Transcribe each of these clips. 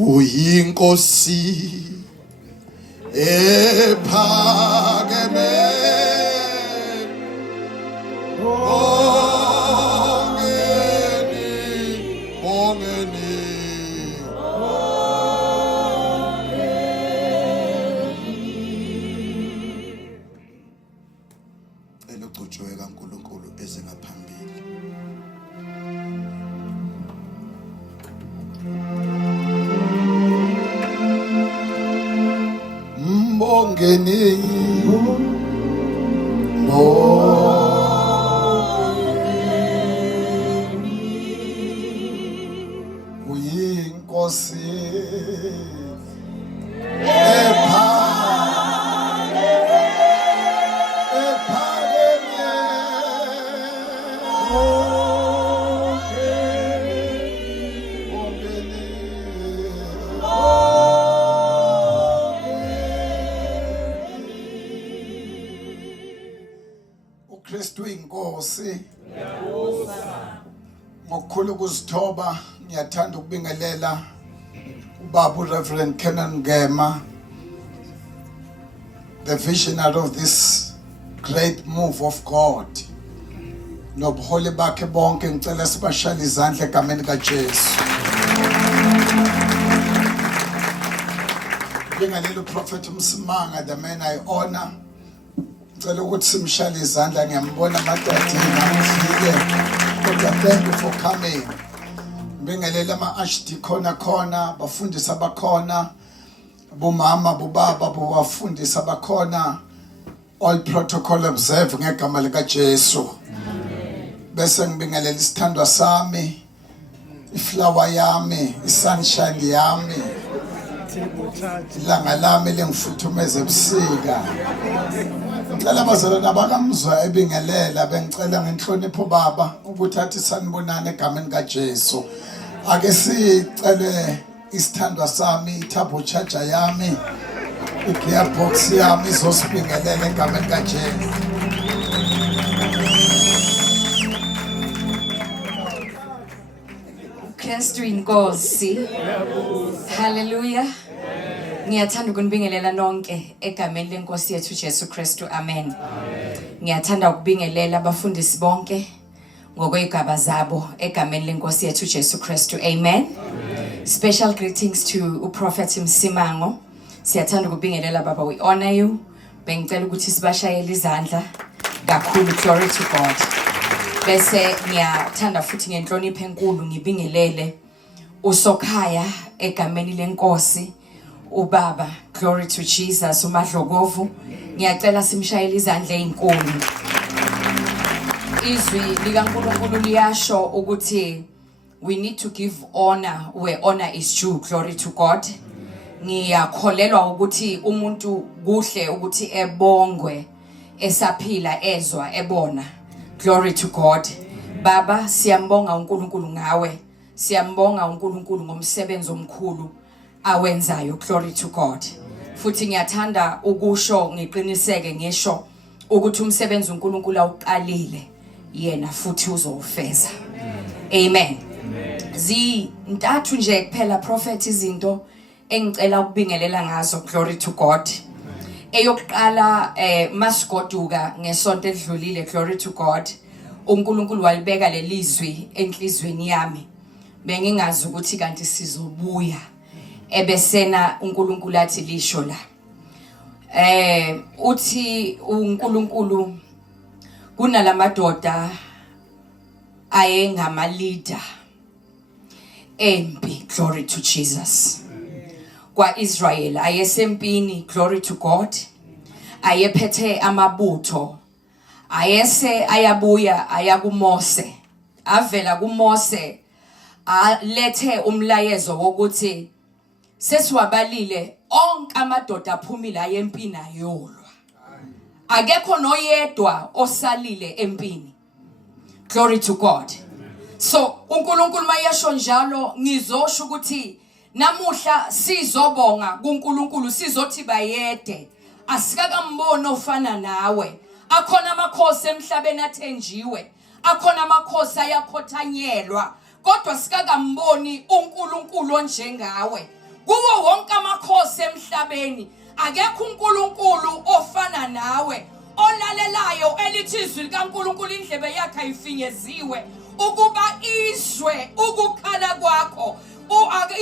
uyinkosi ephakeme elogcotshiwe kaNkulunkulu eze ngaphambili. Mbongeni uyinkosi uKristu inkosi. Ngokukhulu ukuzithoba ngiyathanda ukubingelela ubaba uReverend Kenan Ngema, the visionary of this great move of God. Nobuholi bakhe bonke ngicela sibashale izandla egameni kaJesu. Bingelela uProphet Msimanga, the man I honor. Ngicela ukuthi simshale izandla, ngiyambona amadadini amhlile. Kodwa thank you for coming. Bingelela ama-archdeacon akhona, bafundisi abakhona, bomama, bobaba, bobafundisi abakhona. All protocol observe ngegama likaJesu. Bese ngibingelela isithandwa sami, iflower yami, isunshine yami, ilanga lami lengifuthumeza ebusika. Ngicela abazalwane abakamzwa ebingelela, bengicela ngenhlonipho baba ukuthi athi sanibonana egameni kaJesu. Ake sicele isithandwa sami, itabo charger yami, igearbox yami izosibingelela egameni kaJesu. Kristu inkosi. Hallelujah. Ngiyathanda ukunibingelela nonke egameni lenkosi yethu Jesu Kristu. Amen. Ngiyathanda ukubingelela abafundisi bonke ngokwegaba zabo egameni lenkosi yethu Jesu Kristu. Amen. Special greetings to uProphet Msimango. Siyathanda ukubingelela baba, we honor you. Bengicela ukuthi sibashayele izandla kakhulu. Glory to God. Bese ngiyathanda futhi ngenhlonipho enkulu ngibingelele uSokhaya egameni lenkosi ubaba. Glory to Jesus. uMadlokovu ngiyacela simshayele izandla ezinkulu. Izwi likaNkulunkulu liyasho ukuthi we need to give honor where honor is due. Glory to God. Ngiyakholelwa ukuthi umuntu kuhle ukuthi ebongwe esaphila ezwa ebona. Glory to God. Baba, siyambonga uNkulunkulu ngawe. Siyambonga uNkulunkulu ngomsebenzi omkhulu awenzayo. Glory to God. Futhi ngiyathanda ukusho ngiqiniseke ngisho ukuthi umsebenzi uNkulunkulu awuqalile yena futhi uzowufeza. Amen. Zintathu nje kuphela prophet izinto engicela ukubingelela ngazo. Glory to God. Eyokuqala masigoduka ngesonto edlulile. Glory to God. uNkulunkulu walibeka lelizwi enhlizweni yami. Bengingazi ukuthi kanti sizobuya. Ebesena uNkulunkulu athi lisho la. Uthi uNkulunkulu kunalamadoda ayengama leader empi. Glory to Jesus. Kwa Israel ayesempini. Glory to God. Ayephethe amabutho. Ayese ayabuya ayakuMose. Avela kuMose alethe umlayezo wokuthi sesiwabalile onke amadoda aphumile ayempini ayolwa. Akekho noyedwa osalile empini. Glory to God. So uNkulunkulu mayesho njalo ngizosho ukuthi namuhla sizobonga kuNkulunkulu, sizothi bayede asikakamboni ofana nawe. Akhona amakhosi emhlabeni athenjiwe, akhona amakhosi ayakhothanyelwa, kodwa sikakamboni uNkulunkulu onjengawe. kuwo wonke amakhosi emhlabeni akekho uNkulunkulu ofana nawe olalelayo elithi izwi likaNkulunkulu indlebe yakhe ayifinyeziwe ukuba izwe ukukhala kwakho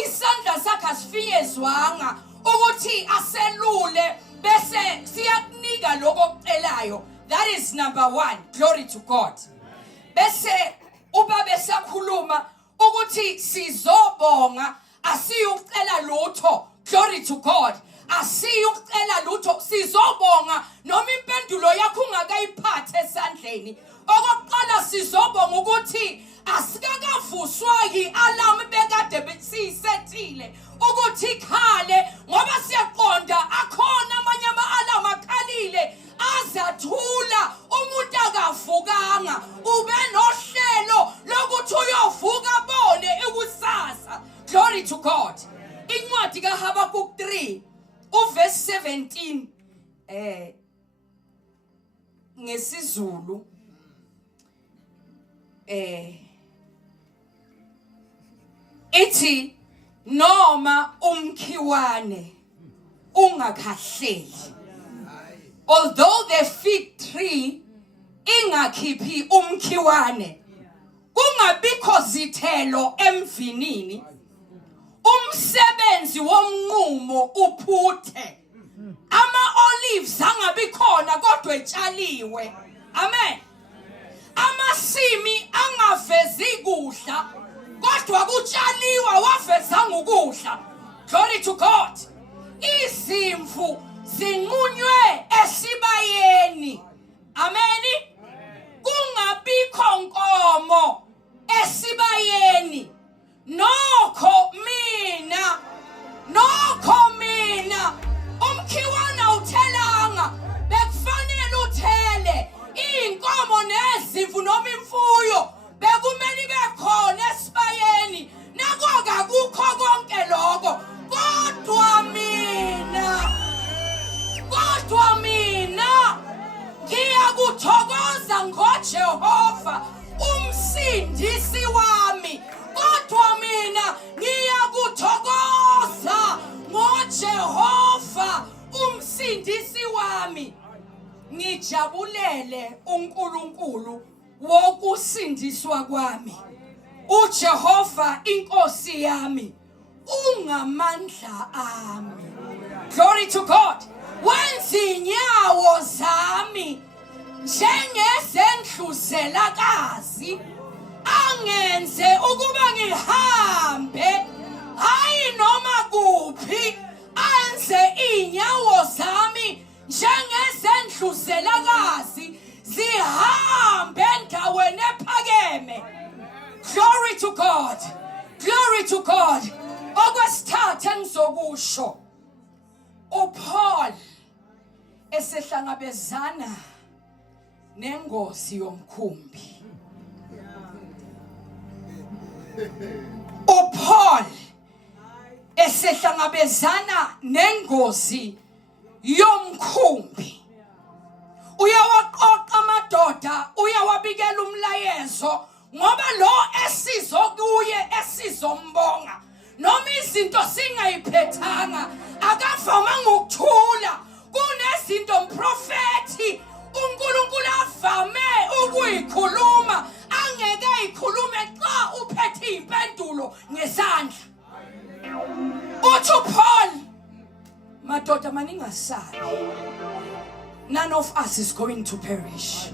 isandla sakhe asifinyezwanga ukuthi aselule bese siyakunika lokho okucelayo. That is number 1. Glory to God. Bese ubabe sakhuluma ukuthi sizobonga asiyucela lutho. Glory to God. Asiyucela lutho, sizobonga noma impendulo yakho ungakayiphathe esandleni. Okokuqala sizobonga ukuthi asikakavuswa yi-alarm bekade siyisethile ukuthi khale ngoba siyaqonda akhona amanye ama-alarm akhalile azathula umuntu akavukanga ube nohlelo lokuthi uyovuka bone ikusasa. Glory to God. Incwadi kaHabakuk 3 uverse 17 ngesizulu ithi noma umkhiwane ungakhahleli, although the fig tree ingakhiphi umkhiwane, kungabikho zithelo emvinini, umsebenzi womnqumo uphuthe, ama-olives angabikhona kodwa etshaliwe. Amen. Amasimi angavezi kudla kodwa kutshaliwa wavezanga ukudla. Glory to God. Izimvu zinqunywe esibayeni. Amen. Kungabikho nkomo esibayeni. Nokho mina umkhiwana uthelanga bekufanele uthele. Inkomo nezimvu noma imfuyo bekumele bekhona esibayeni. Nakuke akukho konke lokho, kodwa mina ngiyakuthokoza ngoJehova umsindisi wami. Kodwa mina ngiyakuthokoza ngoJehova umsindisi wami. Ngijabulele uNkulunkulu wokusindiswa kwami. uJehova inkosi yami ungamandla ami. Glory to God. Wenza inyawo zami njengezendlu zelakazi, angenze ukuba ngihambe hayi noma kuphi, anze inyawo zami njengezendlu zelakazi zihambe endaweni ephakeme. Glory to God. Glory to God. Okwesithathu engizokusho, uPaul esehlangabezana nengozi yomkhumbi. uPaul esehlangabezana nengozi yomkhumbi. Uyawaqoqa amadoda, uyawabikela umlayezo ngoba lo esizokuye esizombonga noma izinto singayiphethanga akavamanga ukuthula. Kunezinto umprofethi uNkulunkulu avame ukuyikhuluma angeke ayikhulume xa uphethe impendulo ngesandla. Uthi uPaul, madoda maningasabi, none of us is going to perish.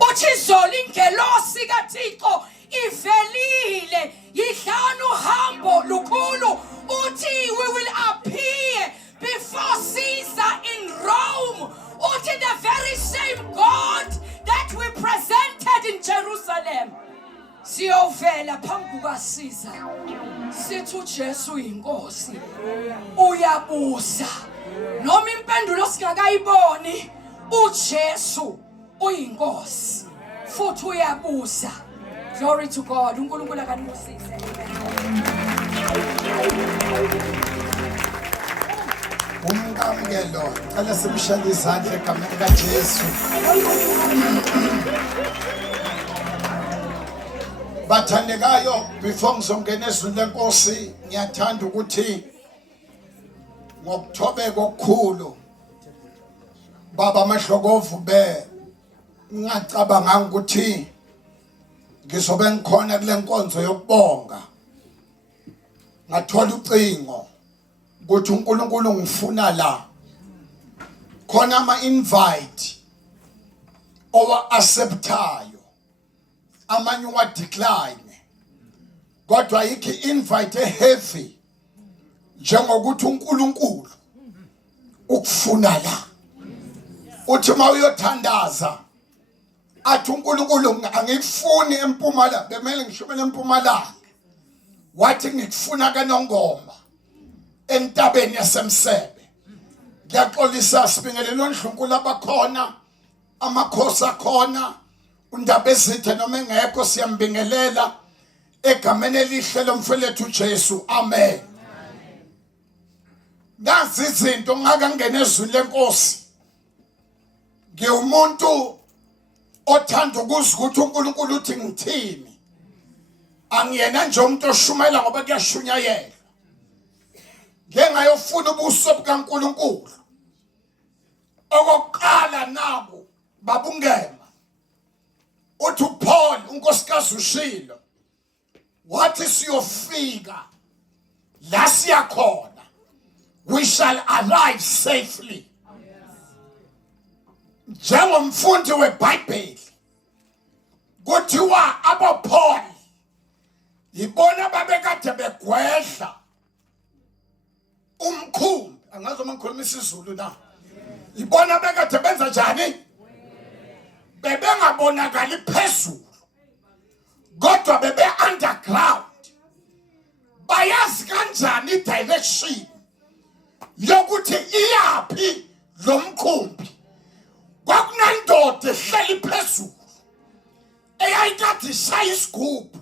Uthi izolo ingelosi kaThixo ivelile yihlanu uhambo lukhulu. Uthi we will appear before Caesar in Rome. Uthi the very same God that we presented in Jerusalem siyovela phambi kukaCaesar sithi uJesu uyinkosi, uyabusa. Noma impendulo singakayiboni, uJesu uyinkosi futhi uyabusa. Glory to God. uNkulunkulu akanibusise. Umkamukelo, cela simshayele izandla egameni kaJesu. Bathandekayo, before ngizongena ezwini lenkosi, ngiyathanda ukuthi ngokuthobeka okukhulu baba Mahlokovu ngacabanga ukuthi ngizobe ngikhona kule nkonzo yokubonga ngathola ucingo ukuthi uNkulunkulu ngifuna la khona ama-invite owa acceptayo amanye wa decline kodwa yikho invite heavy njengokuthi uNkulunkulu ukufuna la uthi mawuyothandaza athi uNkulunkulu angikufuni eMpumalanga bemele ngishumele eMpumalanga wathi ngikufuna kaNongoma entabeni yaseMsebe ngiyaxolisa sibingelele uNdlunkulu abakhona amakhosi akhona undaba ezithe noma engekho siyambingelela egameni elihle lomfowethu uJesu amen nazi izinto ngaka ngene ezweni lenkosi ngiyumuntu othanda ukuzwa ukuthi uNkulunkulu uthi ngithini angiyena nje umuntu oshumayela ngoba kuyashunyayela ngengayofuna ubuso bukaNkulunkulu okokuqala naku babungema uthi uPaul unkosikazi uShilo wathi siyofika la siyakhona we shall arrive safely njengomfundi weBhayibheli kuthiwa abaPaul yibona babekade begwedla umkhumbi angazi uma ngikhuluma isiZulu na yibona bekade benza njani bebengabonakali phezulu kodwa bebe underground bayazi kanjani direction yokuthi iyapi lo mkhumbi kwakunandoda ehleli phezulu eyayikade ishaya isigubhu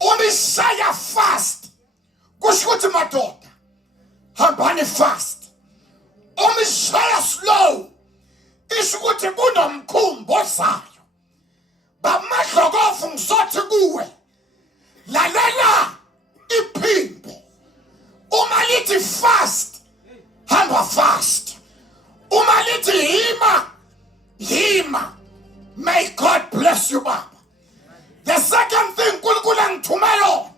uma ishaya fast kusho ukuthi madoda hambani fast uma ishaya slow isho ukuthi kunomkhumbi ozayo baMahlokovu ngizothi kuwe lalela iphimbo uma lithi fast hamba fast uma lithi hima may God bless you baba the second thing uNkulunkulu angithuma yona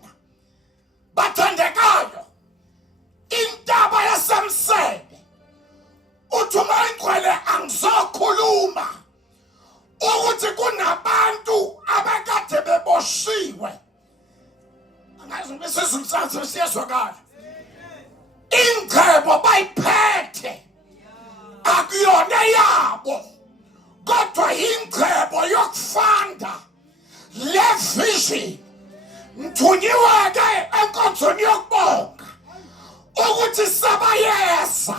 bathandekayo intaba yaseMsebe uthuma ingcwele angizokhuluma ukuthi kunabantu abakade beboshiwe angazi umsizwe umsathu siyezwakala ingcebo bayiphethe akuyona yabo kodwa ingcebo yokufanda le vision mthunyiwe ke enkonzweni yokubonga ukuthi sabayeza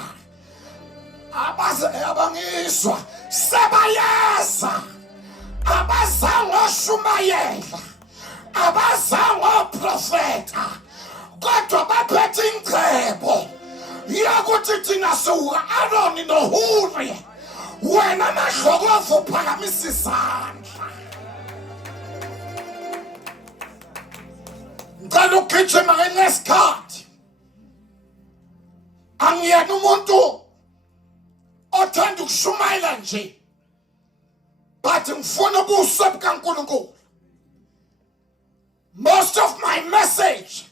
abangizwa sabayeza abazangoshumayela abazangoprofeta kodwa baphethe ingcebo yokuthi thina siwu-Aroni noHuri wena Mahlokovu uphakamisa izandla ngicela ukugijima ngesikhathi angiyena umuntu othanda ukushumayela nje but ngifuna ubuso bukaNkulunkulu most of my message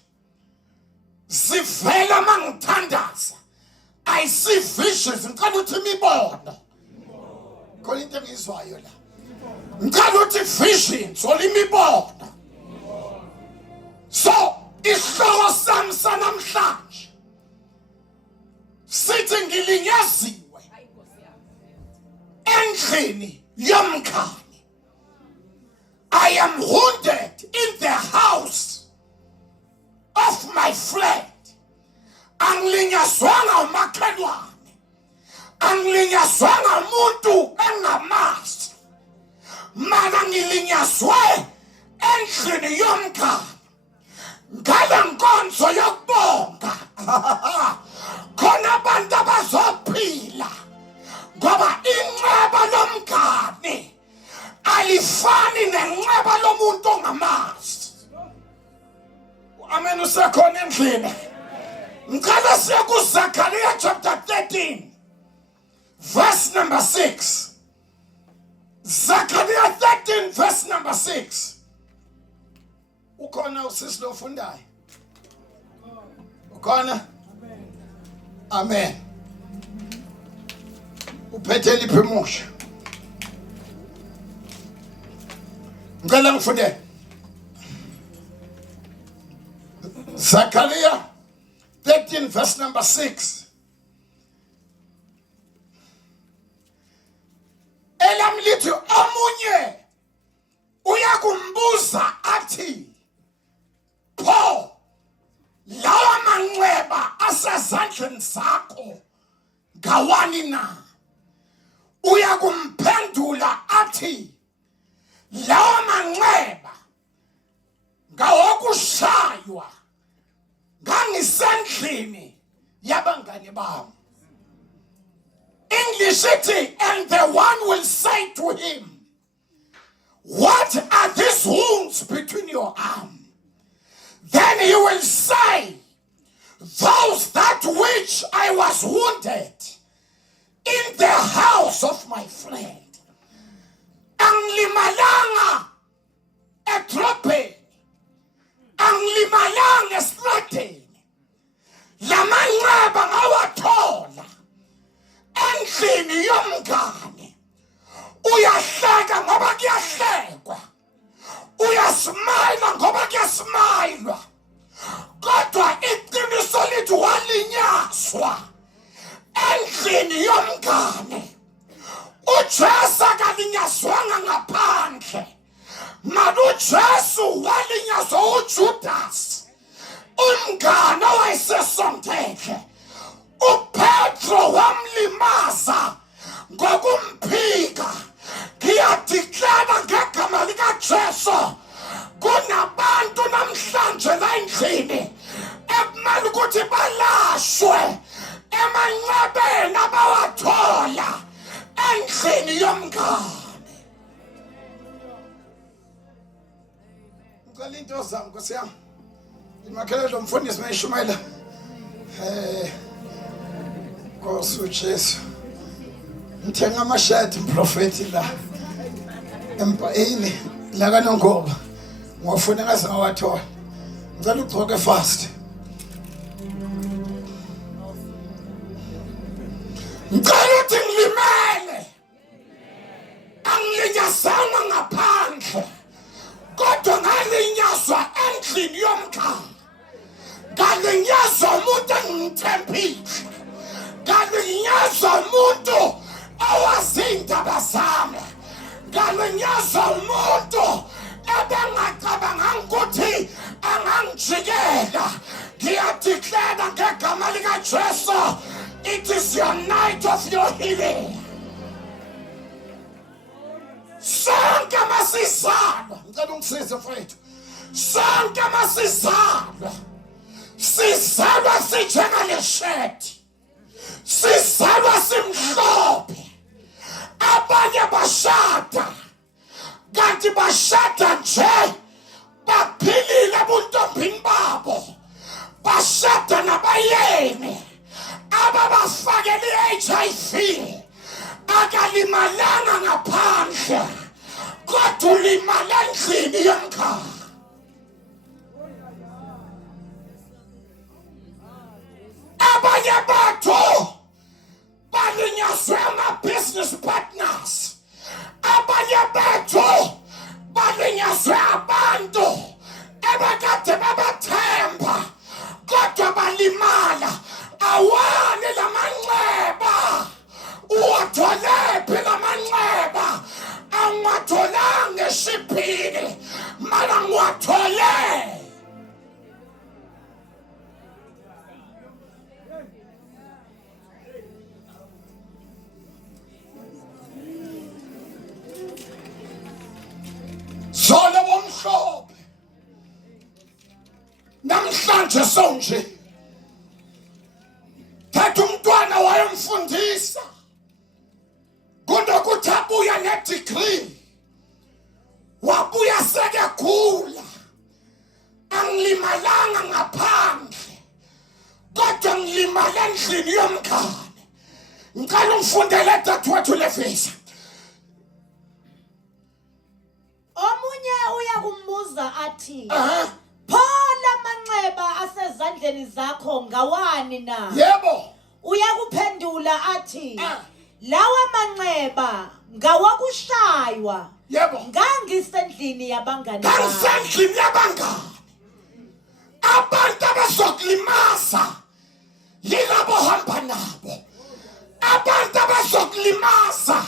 zivela mangithandaza I see visions ngicela uthi imibono khona into engizwayo la ngicela uthi visions olimibono so isihloko sami sanamhlanje sithi ngilinyaziwe endlini yomkhani I am wounded in the house of my friend angilinyazwanga umakhelwane angilinyazwanga umuntu engamazi mana ngilinyazwe endlini yomkhani ngale nkonzo yokubonga khona abantu abazophila ngoba inxeba lomngane alifani nenxeba lomuntu ongamazi amen usekhona endlini ngicela Masiya kuZakhariya chapter 13 verse number 6. Zechariah 13 verse number 6. Ukhona usisi lo fundayo? Ukhona? Amen. Uphethe liphi musha? Ngicela ngifunde. Zechariah 13 verse number 6. Elamlithi omunye uyakumbuza athi, pho lawa manxeba asezandleni zakho ngawani na? Uyakumphendula athi, lawa manxeba ngawokushaywa ngangisendlini yabangane bami. English city, and the one will say to him, what are these wounds between your arms? Then he will say, those that which I was wounded in the house of my friend. Anglimalanga etrope, anglimalanga estrateni, lamanxeba ngawathola endlini yomngane. Uyahleka ngoba kuyahlekwa, uyasmayila ngoba kuyasmayilwa, kodwa iqiniso lithi walinyazwa endlini yomngane. uJesu akalinyazwanga ngaphandle, manje uJesu walinyazwa uJudas, umngane owayesesondele. uPetro wamlimaza ngokumphika. Ngiyadiklela ngegama likaJesu, kunabantu namhlanje la endlini ekumele ukuthi balashwe emanxebeni abawathola endlini yomngane. Ngicela into zami Nkosi yami, imakhelele lo mfundisi mayishumayela Nkosi uJesu. Ngithenga amashati mprofeti la empayini la kaNongoba, ngiyafuna ngaze ngawathola. Ngicela ugcoke fast. Ngicela uthi ngilimele, angilinyazanga ngaphandle, kodwa ngalinyazwa endlini yomngane. Ngalinyazwa umuntu engimthembile, ngalinyazwa umuntu owazindaba zami, ngalinyazwa umuntu ebengacabanga ukuthi angangijikela. Ngiyadiklela ngegama likaJesu, it is your night of your healing. Sonke masizalwa, ngicela ungisize mfowethu, sonke masizalwa sizalwa sinjengaleshedi, sizalwa simhlophe. Abanye bashada, kanti bashada nje baphilile ebuntombini babo, bashada nabayeni ababafakele i-HIV. Akalimalanga ngaphandle, kodwa ulimala endlini yomngane. Abanye bathu balinyazwe ama-business partners, abanye bethu balinyazwe abantu ebekade babathemba, kodwa balimala. Awani la manxeba, uwatholephi la manxeba? Angiwatholanga eshiphini, mara ngiwathole. Zolo bomhlophe namhlanje sonje. Thatha umntwana wayemfundisa, kunokuthi abuya ne-degree, wabuya sekegula. Angilimalanga ngaphandle, kodwa imali endlini yomngane. Ngicela ungifundele dadewethu lefisa. Omunye uyakumbuza athi, phola manxeba asezandleni zakho ngawani na? Yebo. Uyakuphendula athi, lawa manxeba ngawakushaywa. Yebo. Ngangisendlini yabangani bami. Ngangisendlini yabangani. Abantu abazokulimaza yilabo hamba nabo. Abantu abazokulimaza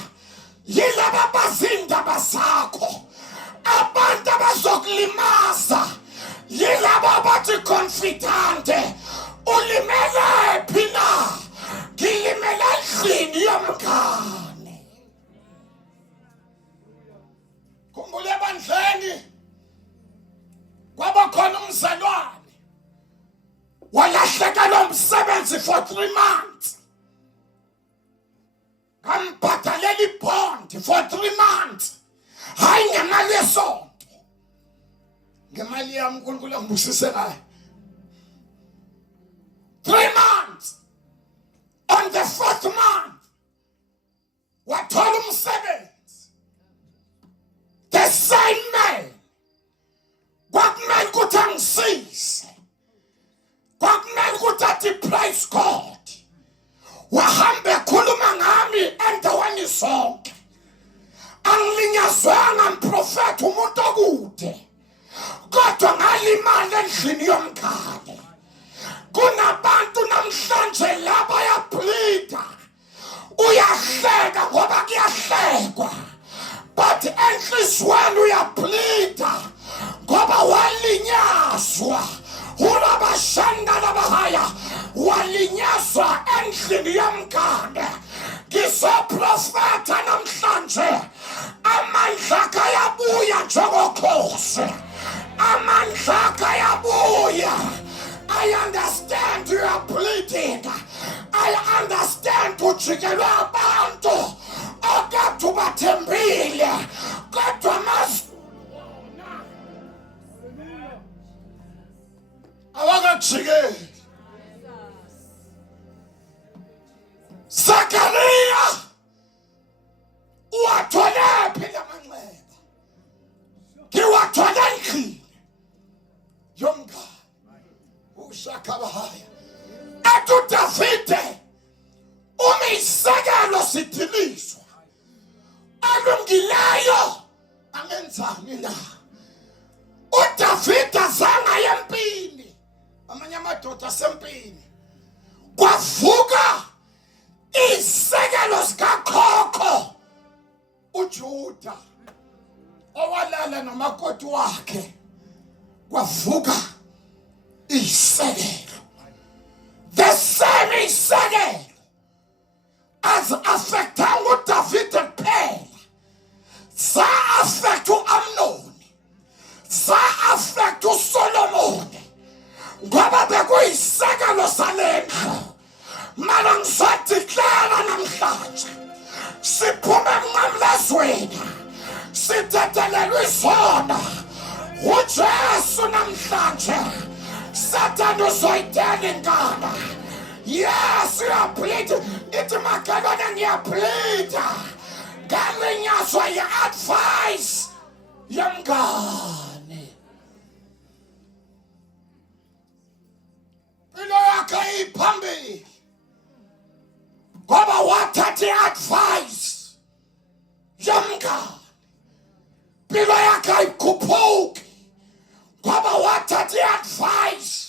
yilabo abazindaba zakho. Abantu abazokulimaza yilabo abathi confidante. Ulimele phi na? Ngilimele endlini yomngane. Khumbula ebandleni kwaba khona umzalwane walahlekelwa umsebenzi for 3 months. Ngambhadalela ibond for 3 months. Hayi ngemali yesonto. Ngemali yami uNkulunkulu angibusise ngayo. 3 months. On the 4th month, wathola umsebenzi. The same man. Kwakumele ukuthi angisize. Kwakumele ukuthi athi praise God. Wahambe ekhuluma ngami endaweni zonke. Angilinyazwanga mprofeti umuntu okude. Kodwa ngalimali endlini yomngane. Kunabantu namhlanje laba yaplida. Uyahleka ngoba kuyahlekwa. But enhlizweni uyaplida ngoba walinyazwa. Ulabashanda labahaya walinyazwa endlini yomngane. Ngizoprofeta namhlanje amandla kayabuya njengokhosi. Amandla kayabuya. I understand you are bleeding. I understand ujikelwe abantu okade ubathembile kodwa awakajikeli. Zakaria uwathole phi la manxeba? Ngiwathole endlini yomngane. Ushakabahaya athi uDavide umisekelo sidilizwa alungileyo angenzani na? uDavide azange empini, amanye amadoda asempini. Kwavuka isekelo sikakhokho uJuda owalala nomakoti wakhe. Kwavuka isekelo. The same isekelo as affecting uDavide kuphela sa affect uAmnoni, sa affect uSolomoni ngoba bekuyisekelo salendlu. Mana ngizodeclare namhlanje siphume emnqamlezweni sithethelelwe izona uJesu namhlanje. Satan uzoyidela inkaba. Yes, uyableeda. Ithi makelwane ngiyableeda. Ngalinyazwa yi-advice yomngane. Impilo yakhe iphambili ngoba wathatha i-advice yomngane. Impilo yakhe ayikhuphuki ngoba wathatha i-advice.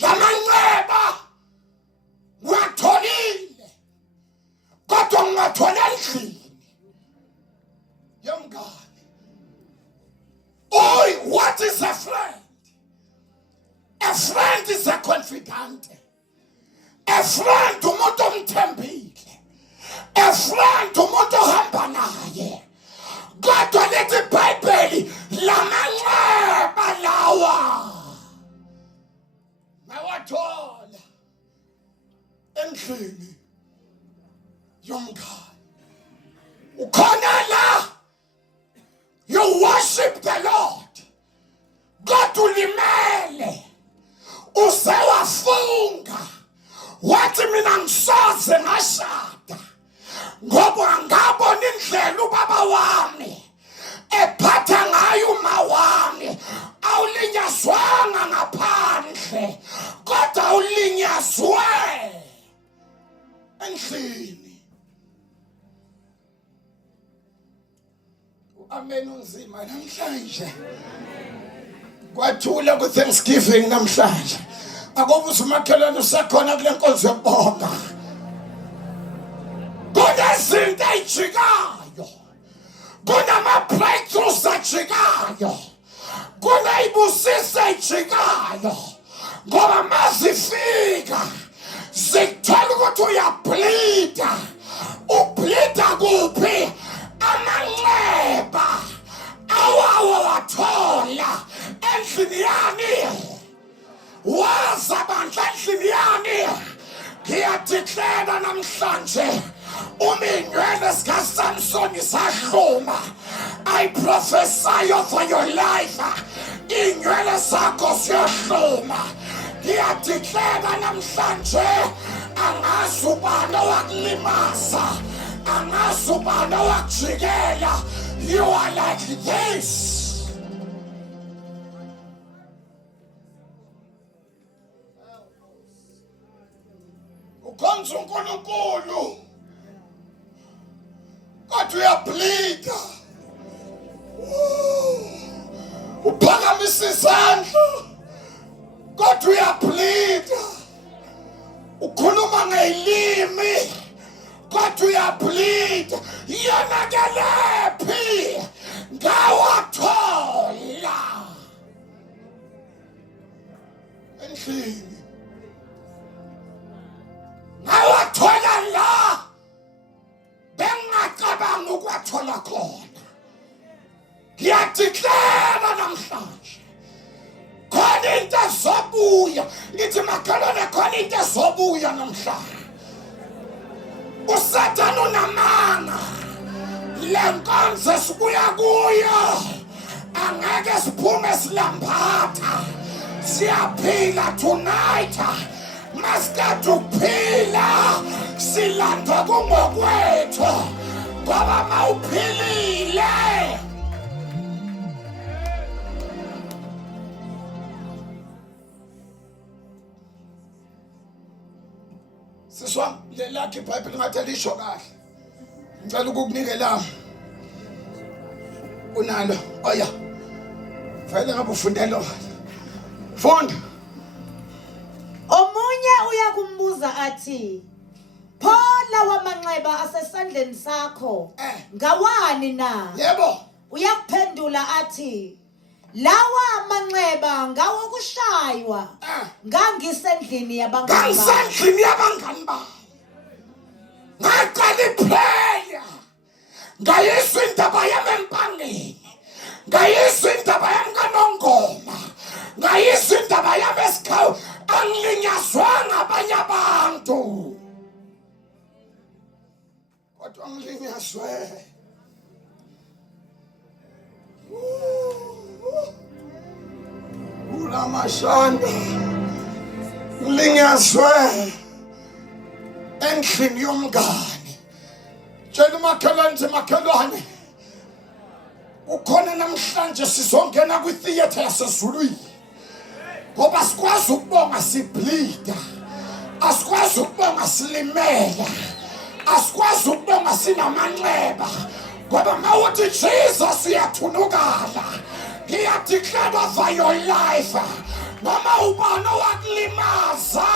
Lamanxeba watholile kodwa ungathola endlini yomngane. Oh, what is a friend? A friend is a confidante. A friend umuntu omthembile. A friend umuntu ohamba naye. Kodwa lithi iBhayibheli lamanxeba lawa mawathola endlini yomngane. Ukhona la, you worship the Lord. God ulimele. usewafunga wathi mina ngisoze ngashada ngoba ngabona indlela ubaba wami ephatha ngayo uma wami awulinyazwanga ngaphandle kodwa ulinyazwe endlini. Amen. Unzima namhlanje kwathula ku Thanksgiving namhlanje akobe umakhelwane usekhona kule nkonzo yokubonga. Kunezinto ezijikayo, kunama-breakthroughs ajikayo, kuney'busiso ezijikayo ngoba mazifika zikuthola ukuthi uyableeda. Ubleeda kuphi? Amanxeba awawo wathola endlini yani. Waza bandla endlini yani. Ngiyadeklara namhlanje uminywele sikaSamson isahluma. I prophesy over your life. Inywele zakho ziyahluma. Ngiyadeklara namhlanje angazi ubani owakulimaza, angazi ubani owakujikela. You are like this. Ukhonza uNkulunkulu kodwa uyableeda. Uphakamisa izandla kodwa uyableeda. Ukhuluma ngezilimi kodwa uyableeda. Yonakelephi ngawathola endlini. Ngawathola la bengacabanga ukwathola khona. Ngiyadeklara namhlanje khona into ezobuya. Ngithi makhalane khona into ezobuya namhlanje. uSathane unamanga. Le nkonzo sibuya kuyo angeke siphume silamphatha. Siyaphila tonight. Masikade ukuphila silandwa kungokwethu ngoba mawuphilile siswa lelakhe iBhayibheli ngathi lisho kahle. Ngicela ukukunikela unalo. Oya vele ngabe ufundelo funda. Omunye uyakumbuza athi, pho lawa manxeba asesandleni sakho ngawani na? Yebo. Uyakuphendula athi, lawa manxeba ngawokushaywa ngangisendlini yabangani bami. Ngisendlini yabangani bami. Ngaqala iprayer. Ngayiswa indaba yami empangeni. Ngayiswa indaba yami kaNongoma. Ngayiswa indaba yami esikhawu. Angilinyazwanga abanye abantu kodwa angilinyazwe. Ulamashanda ngilinyazwe endlini yomngane. Tshela umakhelwane nje, makhelwane ukhona namhlanje sizongena kwi-theatre yasezulwini ngoba sikwazi ukubonga sibleeda, asikwazi ukubonga silimela, asikwazi ukubonga sinamanxeba ngoba mawuthi Jesus uyathunukala. Ngiyadeclare over your life noma ubani owakulimaza,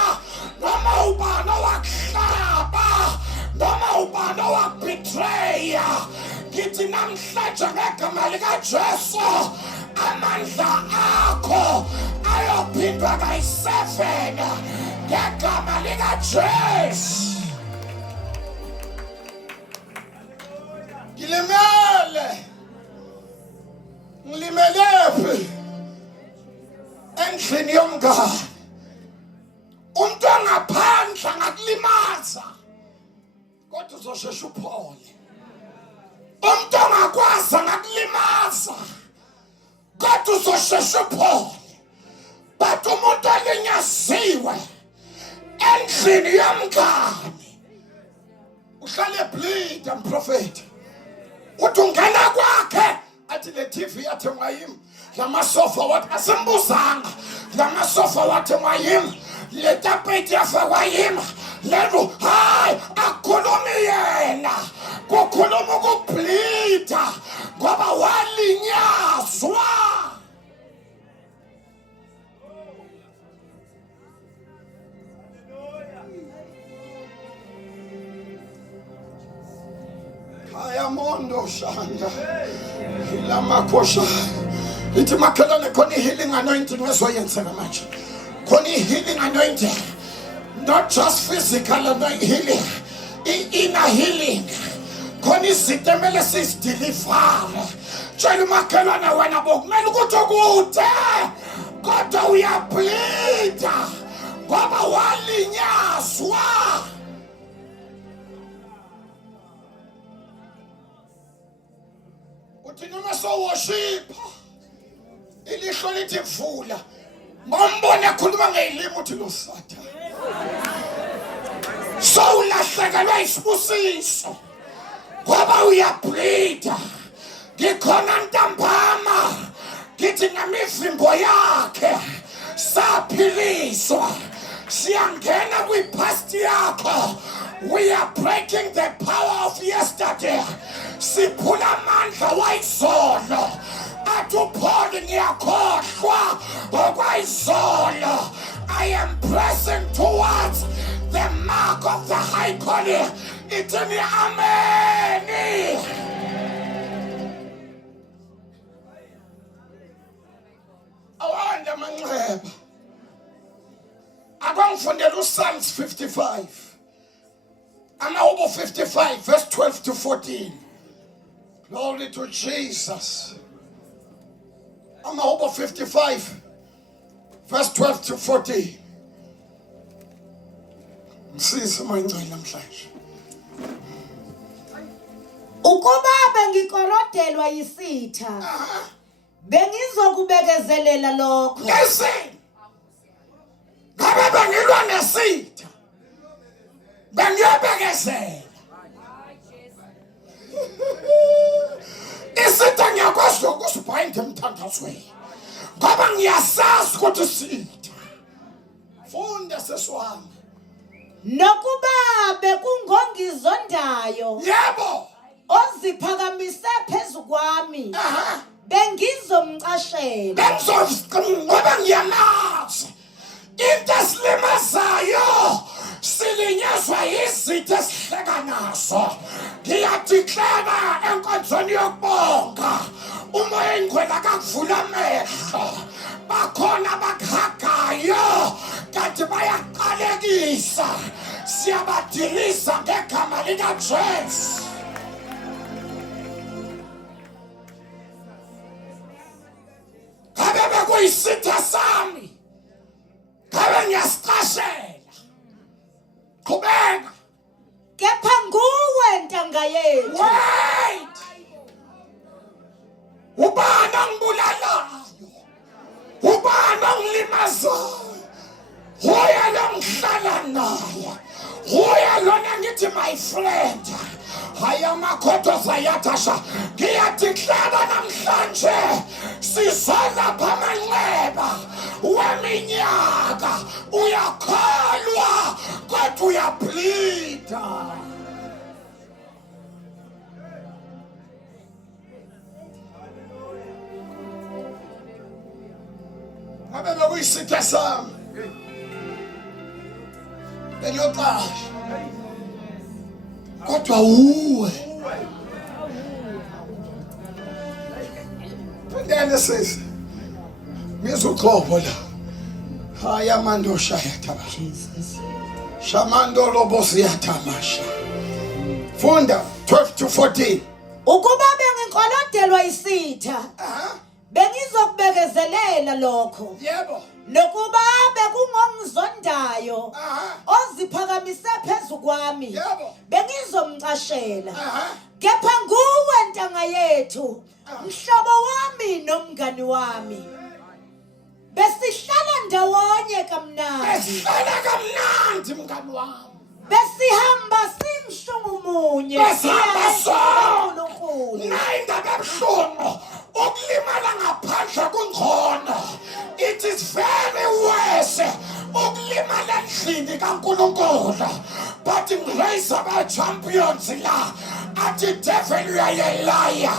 noma ubani owakuhlaba, noma ubani owakubetreya, ngithi namhlanje ngegama likaJesu amandla akho ayophindwa kayi-7 ngegama likaJesu. Ngilimelephi endlini yomngane. Umuntu angaphandle ngakulimaza kodwa uzoshesha uphole. Umuntu angakwazi ngakulimaza kodwa uzoshesha uphole. But umuntu olinyaziwe endlini yomngane uhlale bleed and prophet. Uthi ungena kwakhe athi le TV yathengwa yimi, lamasofa wathi asimbuzanga, lamasofa wathengwa yimi, le tapeti yafakwa yimi, lelo hayi akhulumi yena, kukhuluma ukubleeda ngoba walinyazwa. Ayamondo shanda ilamakosha ithi makhelane khona healing anointing wezoyenzeka manje, khona healing anointing, not just physical healing, inner healing, khona izinto emele sizidilivare. Tshela umakhelwane wena bokumele ukuthi ukude kodwa uyableeda ngoba walinyazwa. Uthi noma so worship ilihlo lithi vula ngombona ekhuluma ngezilimi uthi lo Satan so ulahlekelwa isibusiso ngoba uyableeda. Ngikhona ntambama ngithi namivimbo yakhe saphiliswa, siyangena kwipast yakho. We are breaking the power of yesterday. Siphula amandla wayizolo athi uPaul ngiyakhohlwa okwayizolo. I am pressing towards the mark of the high calling. Ithini amen. Awanda manxeba abangifundela uPsalms 55. Amahubo 55 verse 12 to 14. Glory to Jesus. Amahubo 55 verse 12 to 14. Msisi mayingcwele namhlanje. Ukuba bengikorodelwa yisitha bengizokubekezelela lokho. Listen. Ngabe bengilwa nesitha bengiyabekezela. Isitha ngiyakwazi ukusibhayinda emthandazweni ngoba ngiyasazi ukuthi sitha. Funda seswami. Nokuba bekungongizondayo Yebo. oziphakamise phezu kwami bengizomcashela. Ngoba ngiyamazi into esilimazayo silinyazwa yizitha esihleka nazo. Ngiyadeclare enkonzweni yokubonga umoya engcwele akavula amehlo. Bakhona abakhagayo kanti bayaqalekisa. Siyabadilisa ngegama likaJesu. Ngabe bekuyisitha sami, ngabe ngiyasicashela. Qhubeka. Kepha nguwe ntanga yethu. Wait. Ubani ongibulalayo? Ubani ongilimazayo? Hoya lo ngihlala naye. Hoya lona ngithi my friend. Haya makhoto zayathasha. Ngiyadeclare namhlanje sizola phamanxeba weminyaka uyakholwa kodwa uyableeda. Ngabe bekuyisitha sami bengiyoqasha kodwa uwe phindele sisi mizuxhobo la haya mando shaya tabashi shamando lobosi yatamasha. Funda 12 to 14. Ukuba bengikolodelwa yisitha bengizokubekezelela lokho. Yebo. Nokuba bekungongizondayo oziphakamise phezu kwami Yebo. bengizomcashela. Kepha nguwe ntanga yethu, mhlobo wami nomngani wami. besihlala ndawonye kamnandi Besihlala kamnandi mngani wami. besihamba simshungumunye Besihamba siya sonke. Nayi indaba ebuhlungu. Ukulimala ngaphandle kungcono. It is very worse. Ukulimala endlini kaNkulunkulu. But in grace of champions la. Athi devil uyayelaya.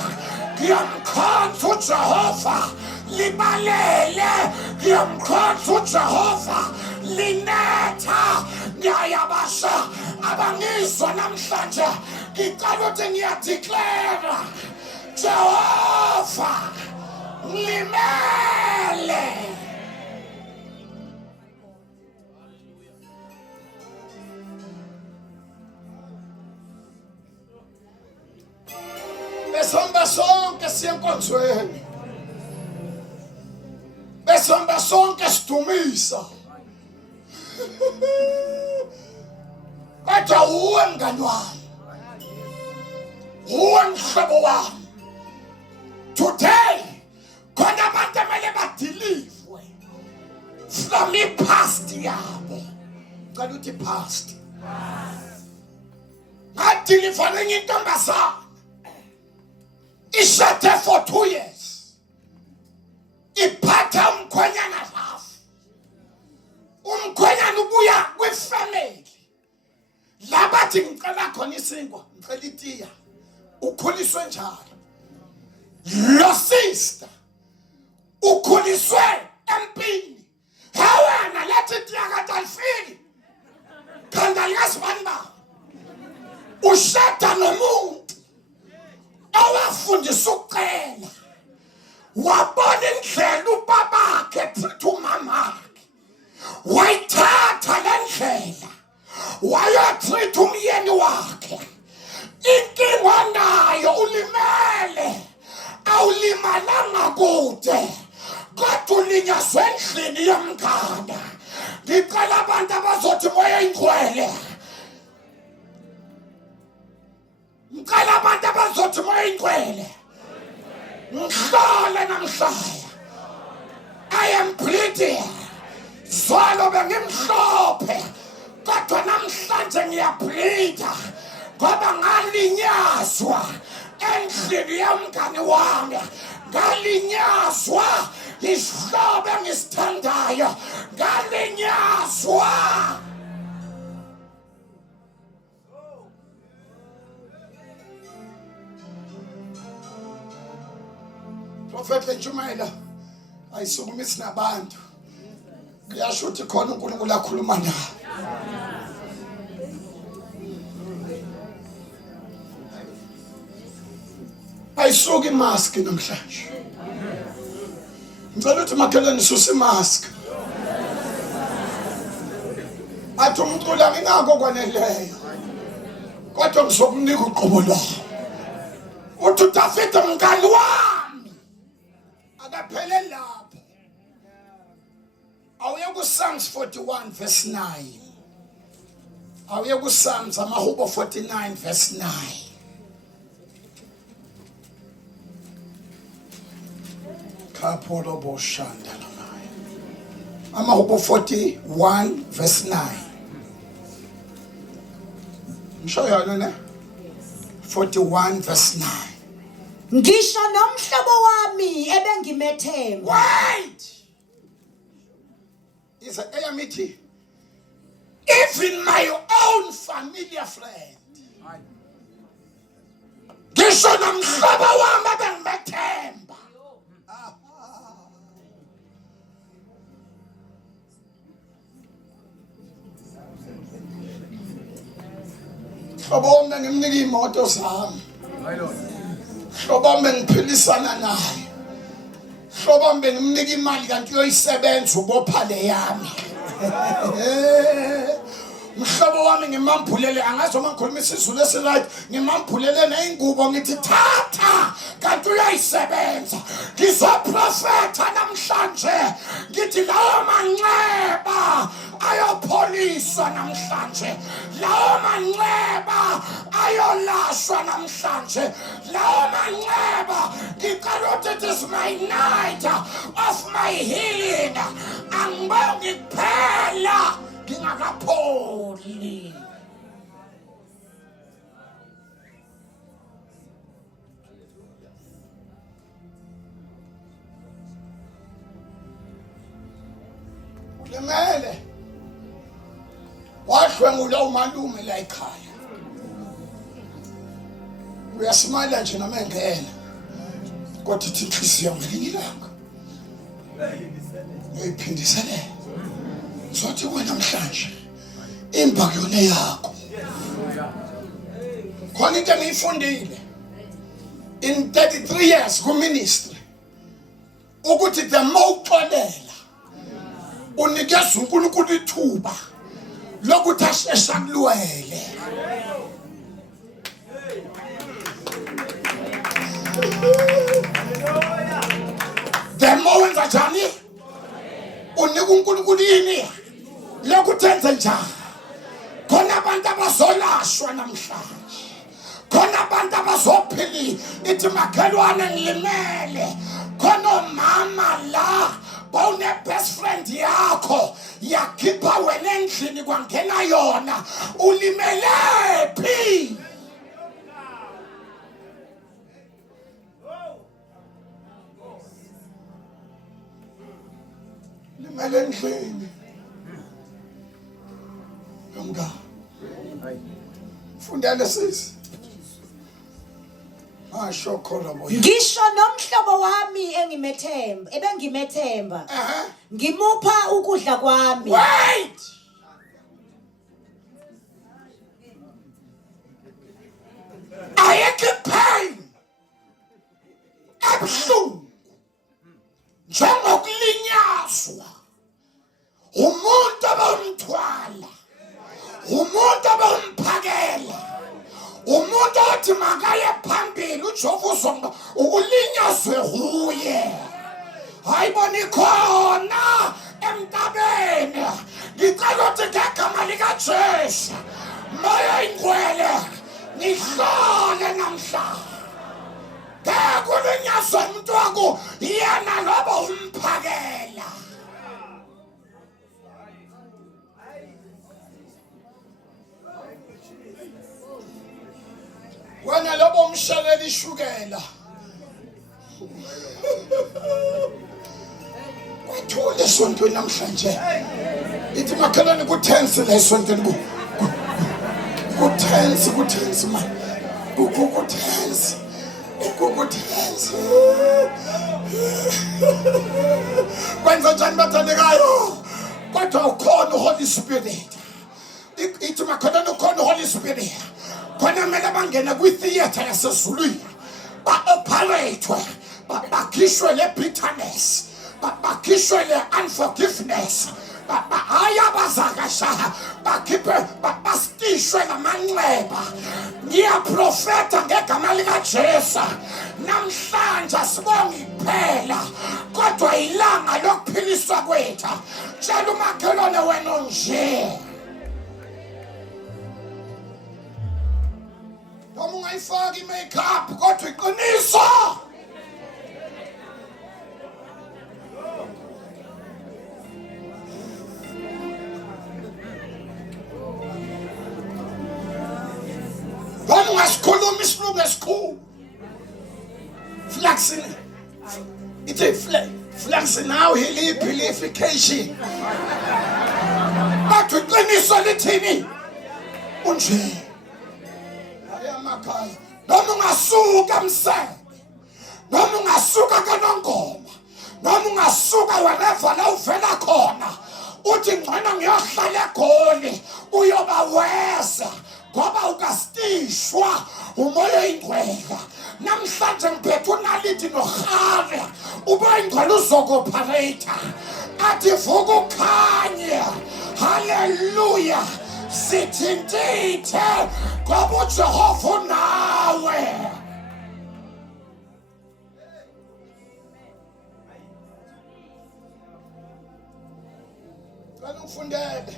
Ngiyamkhonza uJehova. Libalele. Ngiyamkhonza uJehova. Linetha. Ngiyabasha abangizwa namhlanje ngicela ukuthi ngiyadeclare Jehova ngimele. Besihamba sonke siye enkonzweni. Besihamba sonke sidumisa. Kodwa uwe mngani wami. Uwe mhlobo wami. Today, khona abantu amele badilivwe from i-past yabo. Ngicela ukuthi past. Ngadilivwa nenye intombazana. Ishade for 2 years. Iphatha umkhwenyana lafu. Umkhwenyana ubuya kwifamily. Labathi ngicela khona isinkwa, ngicela itiya. Ukhuliswe njalo. Lo sister ukhuliswe empini. Hawana lethi itiya kadalfiki. Khanda likasibani ba. Ushada nomuntu awafundisa ukucela. Wabona indlela ubabakhe ethethe umamakhe. Wayithatha lendlela. Wayatreat umyeni wakhe. Inkinga nayo ulimele. Awulimalanga kude. Kodwa ulinyazwe endlini yomngane. Ngicela abantu abazothi moya ingcwele. Ngicela abantu abazothi moya ingcwele. Ngihlole namhlanje. I am bleeding. Zwalo bengimhlophe. Kodwa namhlanje ngiyableeda ngoba ngalinyazwa endlini yomngane wami. Ngalinyazwa isihlobo engisithandayo. Ngalinyazwa. Prophet Njumayela ayisukumisi nabantu. Kuyasho ukuthi khona uNkulunkulu akhuluma nawe. Ayisuki imask namhlanje. Ngicela ukuthi makhelwane susa imask. Athi umcula ngingako kwaneleyo. Kodwa ngizokunika uqobo lwami. Uthi David mngani wami. Akaphelele lapho. Awuye ku Psalms 41 verse 9. Awuye ku Psalms amahubo 49 verse 9. Kapolo boshanda lamaye. Amahubo 41 verse 9. Mshoyana ne? 41 verse 9. ngisho nomhlobo wami ebengimethemba Wait! Is a AMT. Even my own familiar friend. Ngisho nomhlobo wami ebengimethemba. Hlobo ngimnika imoto zami. Hlobo ngiphilisana naye. Hlobo ngimnika imali kanti uyoyisebenza ubopha le yami. Mhlobo wami ngimamphulele angazi uma ngikhuluma isizulu esiright ngimamphulele neingubo ngithi thatha kanti uyayisebenza ngizoprofetha namhlanje ngithi lawo manxeba ayophola ayopheliswa namhlanje, lawo manxeba ayolashwa namhlanje, lawo manxeba ngicela ukuthi it is my night of my healing. Angibongi kuphela ngingakapholi. Ulimele wahlwengula umalume la ekhaya, uyasimala nje noma engena, kodwa ithi inhliziyo ngelinye ilanga uyiphindisele. Sothi wena namhlanje imba kuyona yakho. Khona into engiyifundile in 33 years ku-ministry, ukuthi the more uxolela unikeza uNkulunkulu ithuba lokuthi asheshe akulwele. The more wenza njani unika uNkulunkulu yini lokuthi enze njani. Khona abantu abazolashwa namhlanje, khona abantu abazophila. Ithi makhelwane ngilimele, khona umama la bawune best friend yakho yakhipha wena endlini kwangena yona, ulimele phi? Limele endlini yomngane. Fundele sisi. Masho khona boya. Ngisho nomhlobo wami ebengimethemba ngimupha ukudla kwami. Wait! Ayeke pain. Ebuhlungu. Njengokulinyazwa. Umuntu abamthwala. Umuntu abamphakela. Umuntu othi makaye phambili uJehova uzonga ukulinyazwe huye. Hayibona ikhona emntabeni. Ngicela ukuthi ngegama likaJesu moya ingcwele nihlole namhlanje. Bekulinyazwe umuntu wakho yena loba umphakela. Wena lobo umshalela ishukela. Kwathula esontweni namhlanje. Ithi makhelwane kutense la esontweni kutense man. Kutense. Kwenza njani bathandekayo? Kodwa ukhona uHoly Spirit. Ithi makhelwane ukhona uHoly Spirit. Khona mele bangene kwi-theatre yasezulwini ba-operate, bakhishwe le bitterness, bakhishwe le unforgiveness, hayi abazakasha bastishwe ngamanxeba. Ngiyaprofeta ngegama likaJesu namhlanje asibongi kuphela kodwa ilanga lokuphiliswa kwethu. Tshela umakhelwane wena nje. Noma ungayifaki i-makeup kodwa iqiniso. Noma ungasikhuluma isilungu esikhulu. Flaxing. It's a flaxing now purification. Kodwa iqiniso lithini? Unje. Noma ungasuka Msebe, noma ungasuka kaNongoma, noma ungasuka wherever la uvela khona, uthi ngcono ngiyohlala eGoli uyoba weza ngoba ukastishwa umoya oyingcwele. Namhlanje ngiphethe unalithi nohare umoya oyingcwele uzokoperate athi vuka ukhanye. Haleluya. Sithintithe ngoba uJehova unawe. Ngifundele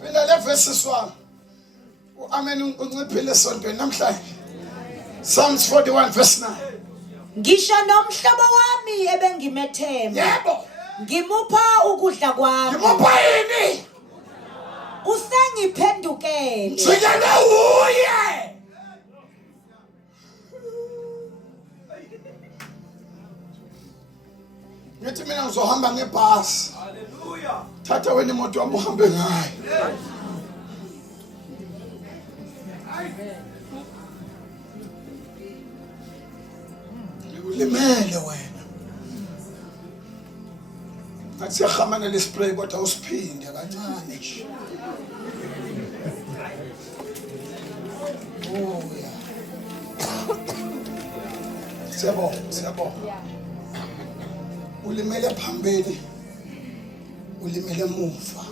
phela le verses 1 amen unciphile esontweni namhlanje. Psalms 41 verse 9. Ngisho nomhlobo wami ebengimethemba. Yebo. Ngimupha ukudla kwami. Ngimupha yini? Usengiphendukele. Njikele uye. Ngithi mina ngizohamba ngebhasi. Hallelujah. Thatha wena imoto wami uhambe ngayo. Ulimele wena. Ngathi siyahamana lespray kodwa usiphinde kancane nje. Oh yeah. Siyabonga. Ulimele phambili. Ulimele emuva.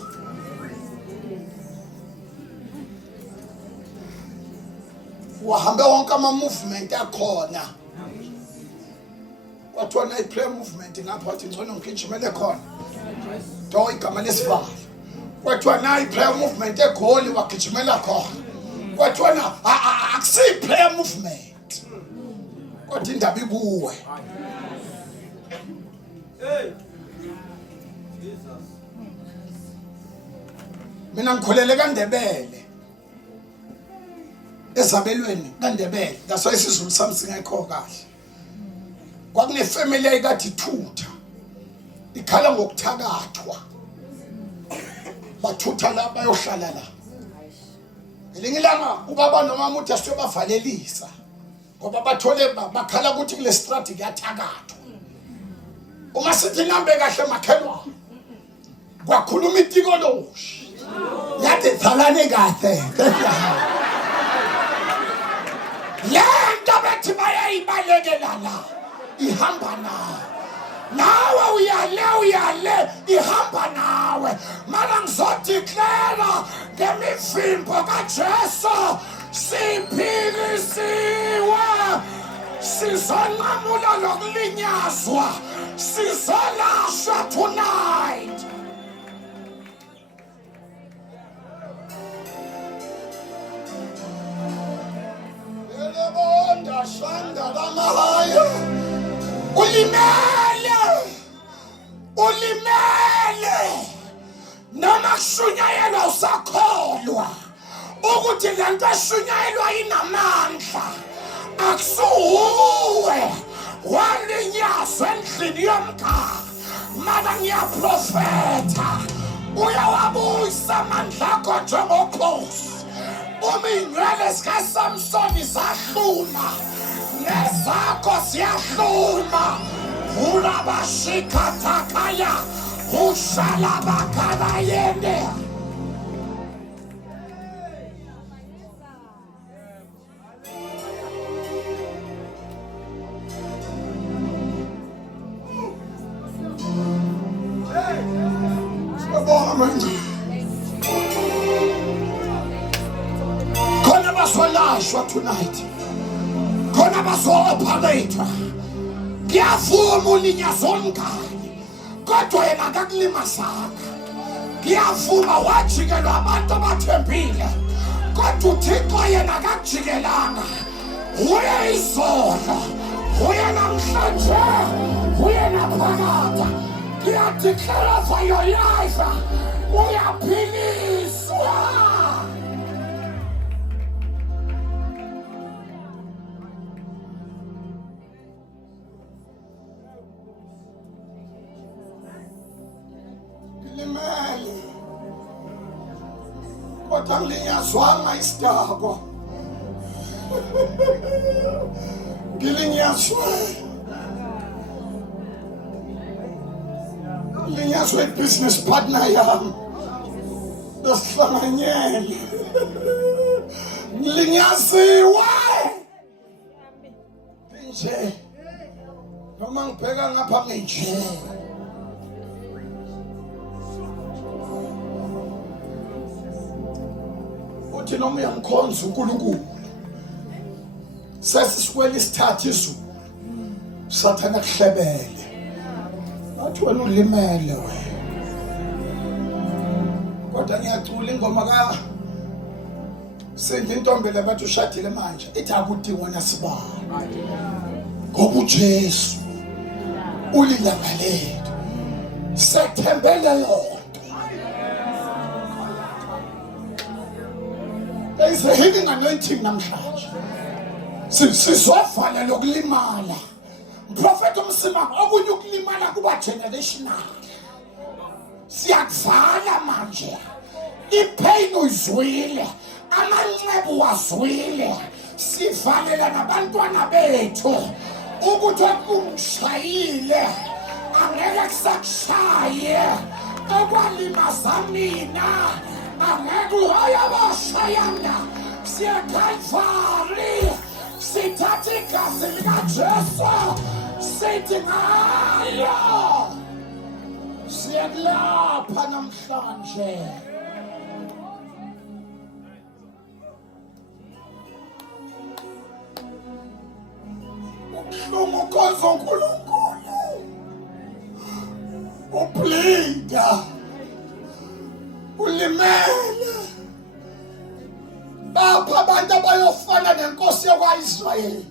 Wahambe wonke ama movement akhona. Kwathona iprayer movement ngapha wathi ngcono ngigijimele khona. Do igama lesibali. Kwathona iprayer movement eGoli wagijimela khona. Kwathona akusi prayer movement. Kodwa indaba ikuwe. Hey. Jesus. Mina ngikholele kaNdebele. Ezabelweni kaNdebele. That's why isizulu sami singekho kahle. Kwakune family ayikathi thutha. Ikhala ngokuthakathwa. Bathutha la bayohlala la. Ngelinye ilanga ubaba nomama uthi asiyobavalelisa. Ngoba bathole bakhala ukuthi kule strategy kuyathakathwa. Uma sithi nambe kahle makhelwa. Kwakhuluma itikoloshi. Yathi thalane kahle. Lento bethi bayayibalekelana. Ihamba nawe uyale ihamba nawe mara ngizodeclare ngemivimbo kaJesu siphilisiwe sizonqamula lokulinyazwa sizolashwa tonight. Elebonda shanda lamahaya ulimele noma kushunyayelwa usakholwa ukuthi lento eshunyayelwa inamandla akusuwe walinyazwa endlini yomkhaya mara ngiyaprofetha uyawabuyisa amandla akho njengokhozi uma inywele zikaSamsoni zahluma nezakho ziyahluma urabashikatakaya ushalabakabayende. Khona basolashwa tonight. Khona baso-operator. Ngiyavuma ulinyazo omngane. Kodwa yena akakulimazanga. Ngiyavuma wajikelwa abantu abathembile. Kodwa uThixo yena akakujikelanga. Uye izolo. Uye namhlanje. Uye naphakade. Ngiyadeclare for your life. Uyaphiliswa. Limele. Kodwa ngilinyazwanga isidakwa. Ngilinyazwe. Ngilinyazwe business partner yami. Dosihlanganyele. Ngilinyaziwe. Nje. Noma ngibheka ngapha nginje. Uthi noma uyamkhonza uNkulunkulu sesisikwela isithathu izulu Sathana kuhlebele athi wena ulimele wena kodwa ngiyacula ingoma ka Sendi intombela bathi ushadile manje ithi akudingwa nasibani ngoba uJesu ulilanga lethu sethembele yonke. There is a healing anointing namhlanje. Sizovala lokulimala. Prophet umsima okunye ukulimala kuba generational. Siyakuvala manje. Ipain uyizwile, amanxeba wazwile. Sivalela nabantwana bethu ukuthi ungishayile angeke kusakushaye okwalimaza mina angeke uyabashayana. Siyakalvari sithatha igazi likaJesu sithi ngayo siyakulapha namhlanje. Ubuhlungu konza uNkulunkulu ublida ulimele bapha abantu abayofana nenkosi yakwa-Israyeli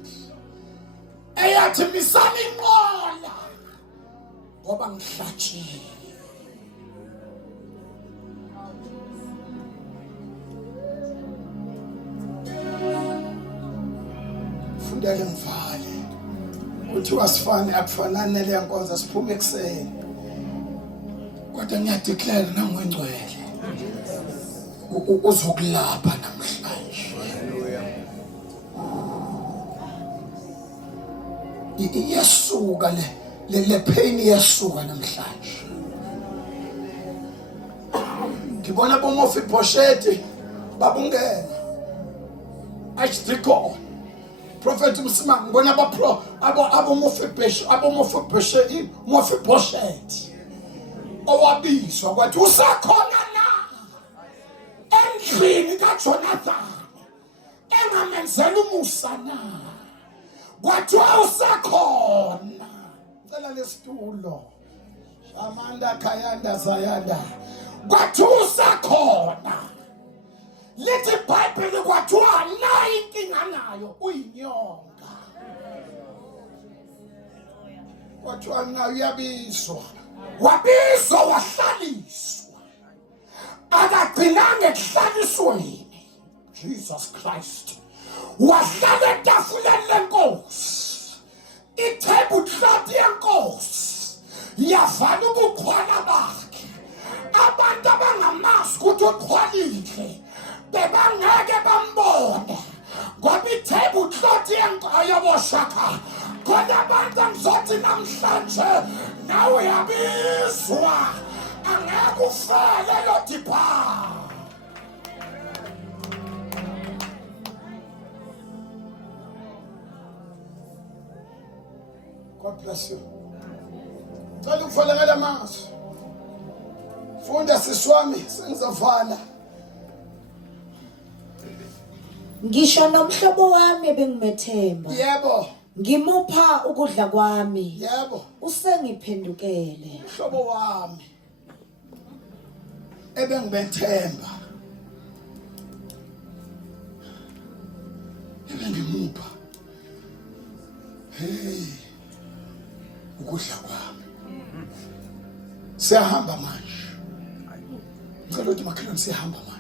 eyathi misani inqola ngoba ngihlatshile. Fundele ngivale kuthiwa sifane akufanani nale nkonzo siphume ekuseni kodwa ngiyadeclare nangwengcwele uzokulapha namhlanje. Iyasuka le pain iyasuka namhlanje. Ngibona boMofibhoshethi babungena Archdeacon Prophet Msima ngibona Mofibhoshethi owabizwa kwathi usakhona na endlini kaJonathan engamenzela umusa na kwathi usakhona. Cela lesitulo Amanda Kayanda Zayanda kwathi usakhona. Lithi iBhayibheli kwathiwa nayo inkinga nayo uyinyonga. Kwathiwa nayo uyabizwa wabizwa wahlaliswa akagcinanga ekuhlalisweni. Jesus Christ wahlala etafuleni lenkosi ithebhulethi yenkosi yavala ubukhwala bakhe. Abantu abangamazi ukuthi uxhwalile bebangeke bambone ngoba ithebhulethi yenkosi khona abantu angizothi namhlanje nawe uyabizwa angeke ufele lodipha. God bless you. Cela ukuvalekela amazwi. Funda siswami sengizavala. Ngisho nomhlobo wami ebengimethemba. Yebo. Ngimupha ukudla kwami. Yebo. Usengiphendukele. Umhlobo wami ebengibethemba ebengimupha ukudla kwami. Siyahamba manje. Ngicela ukuthi makhelwane siyahamba manje.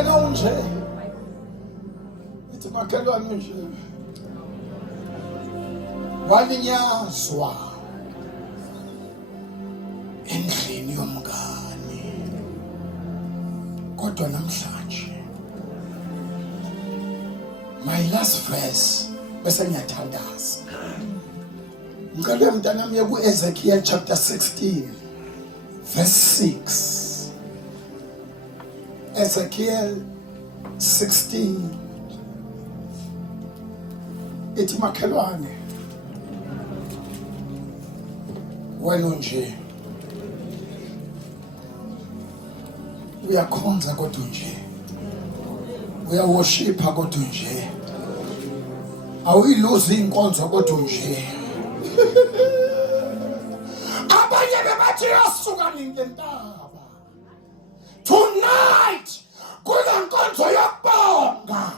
wena unje ithi makhelwane unje walinyazwa endlini yomngane kodwa namhlanje my last verse bese ngiyathandaza ngicela mntana wami ku Ezekiel chapter 16 verse 6 Ezekiel 16 ithi makhelwane wena nje uyakhonza kodwa nje uyaworshipa kodwa nje awuyiluzi inkonzo kodwa nje abanye bebathi yasuka ngentaba tonight kule nkonzo yokubonga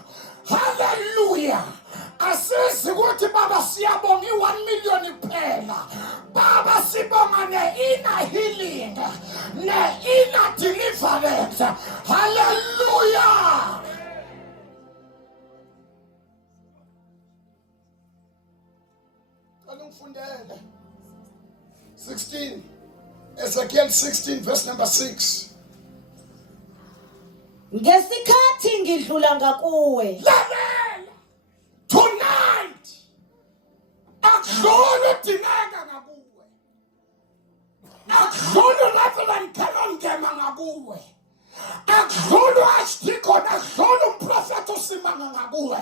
hallelujah asisi ukuthi baba siyabonga i1 million kuphela baba sibonga ne-inner healing ne-inner deliverance hallelujah ngifundele 16 Ezekiel 16 verse number 6 Ngesikhathi ngidlula ngakuwe lalela tonight akudlula udineka ngakuwe akudlula lapho ngikhala ngema ngakuwe akudlula uashtikona akudlula umprofeti usimanga ngakuwe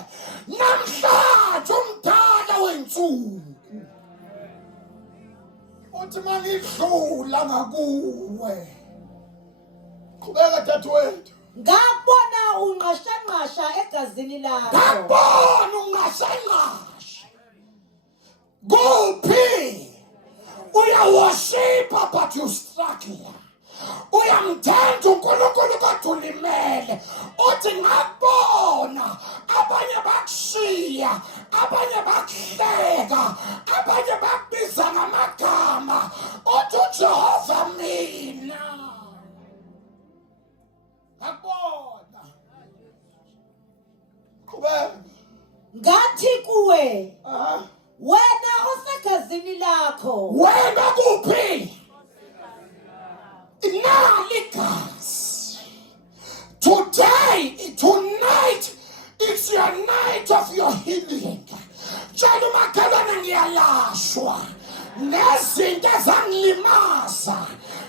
namhlanje umdala wensuku uthi mangidlula ngakuwe qhubeka dadewethu ngabona unqashanqasha egazini lakho ngabona unqashanqasha kuphi uyaworshipa but you struggle uyamthanda uNkulunkulu kodwa ulimele uthi ngabona abanye bakushiya abanye bakuhleka abanye bakubiza ngamagama uthi uJehova mina ngabona qhubeka ngathi kuwe wena osegazini lakho wena kuphi Nalikas. Today, tonight, it's your night of your healing. Tshela umakhelwane ngiyalashwa nezinto ezangilimaza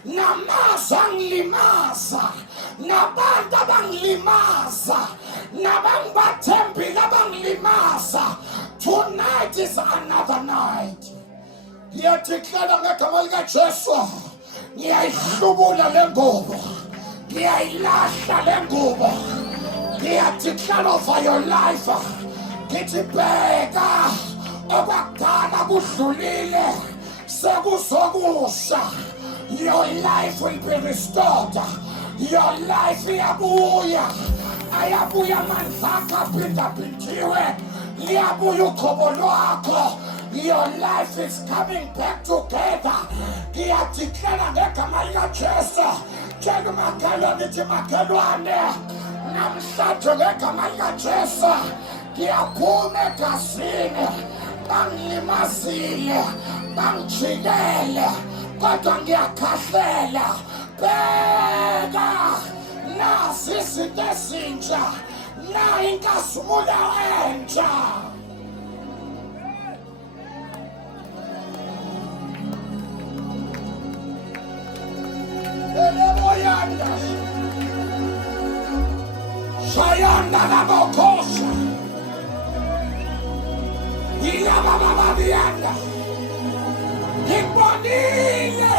namazwi angilimaza nabantu abangilimaza nabangibathembile abangilimaza. Tonight is another night. Ngiyadeclare ngegama likaJesu ngiyayihlubula le ngubo ngiyayilahla le ngubo ngiyadeclare over your life ngithi bheka okwakudala kudlulile sekuzokusha. Your life will be restored. Your life iyabuya ayabuya amandla akho aphindaphindiwe liyabuya uqobo lwakho. Your life is coming back together. Ngiyadeclare ngegama likaJesu tshela umakhelwane ithi makhelwane namhlanje ngegama likaJesu ngiyaphuma egazini bangilimazile bangijikele kodwa ngiyakhahlela bheka nasi izinto ezintsha nayo inkazumulo entsha. Eleboyanda Shayanda Nabokosha Ilabababiyanda Ngibonile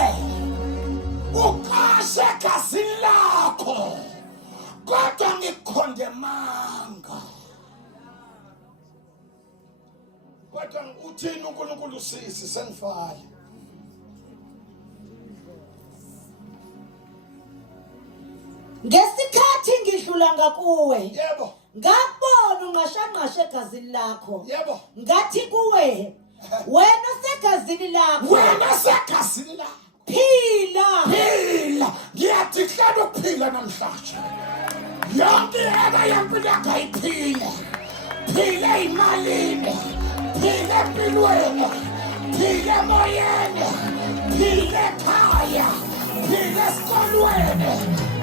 ukashe egazini lakho kodwa ngikhondemanga. Kodwa uthini uNkulunkulu sisi sengifale Ngesikhathi ngidlula ngakuwe yebo ngabona unqashanqasha egazini lakho yebo ngathi kuwe wena segazini lakho wena segazini lakho phila phila. Ngiyadeclare ukuphila namhlanje. yonke eka yempilo yakho ayiphile. Phile eyimalini, phile empilweni, phile emoyeni, phile ekhaya, phile esikolweni,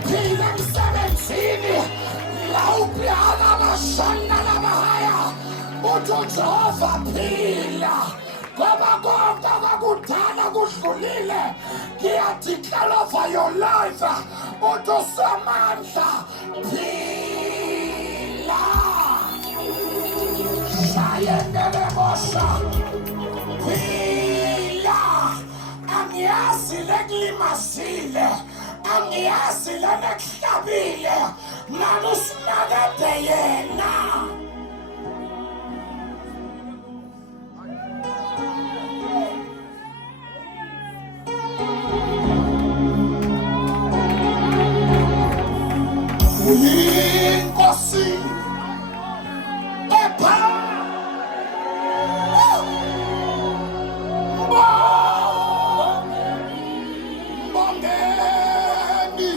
phile emsebenzini. Lawubheka abashana labahaya uthi uJehova phila, ngoba konke akakudala kudlulile. Ngiyadeclare over your life uthi uSamandla phila. Shayendele bosha phila. Angiyazi lekulimasile, angiyazi lenekuhlabile, mani usinakede yena. Uyinkosi Mbongeni.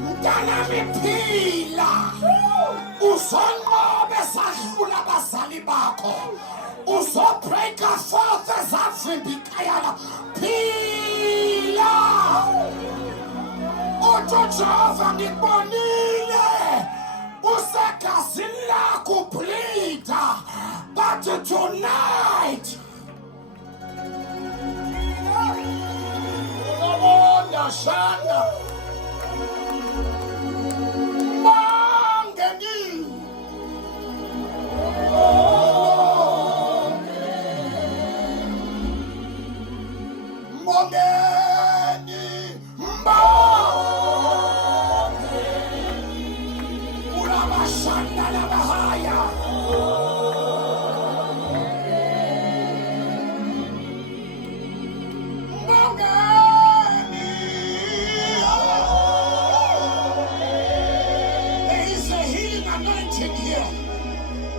Mntanami phila, uzonqoba esahlula abazali bakho, uzobreaka forth ezavimba ikhayala. Phila, uthi uJehova ngikubonile usegazini lakho ubleeda, but tonight uyabona shanda Mbongeni. Mbongeni, ulabashanda labahaya. Mbongeni. There is a healing anointing here.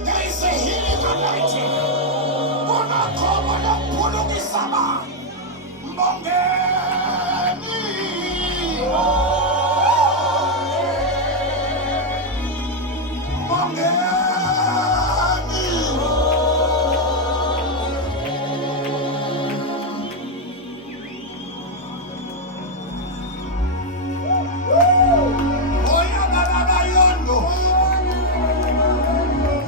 There is a healing anointing. Unakhoba lokuphulukisaba. Mbongeni. Mbongeni. Oya baba yondo.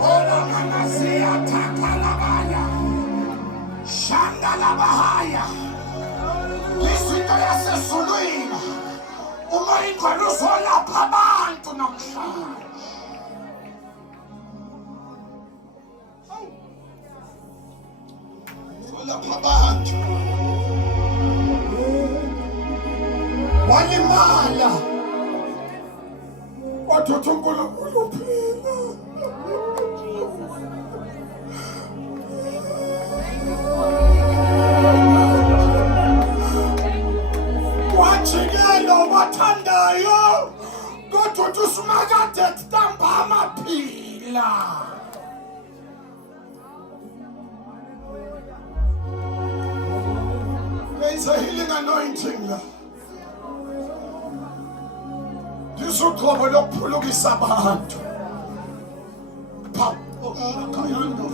Ola manasia takalabaya. Shanda labahaya. Izinto yasezulwini umoya ingcwele uzolapha abantu namhlanje. Uzolapha abantu. Walimala wathutha uNkulunkulu uphila. Wajikela obathandayo kodwa uthi usumakade ntambama phila. There is a healing anointing. Lizuqobo lokuphulukisa abantu. Shakayando.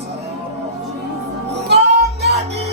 Mbongeni.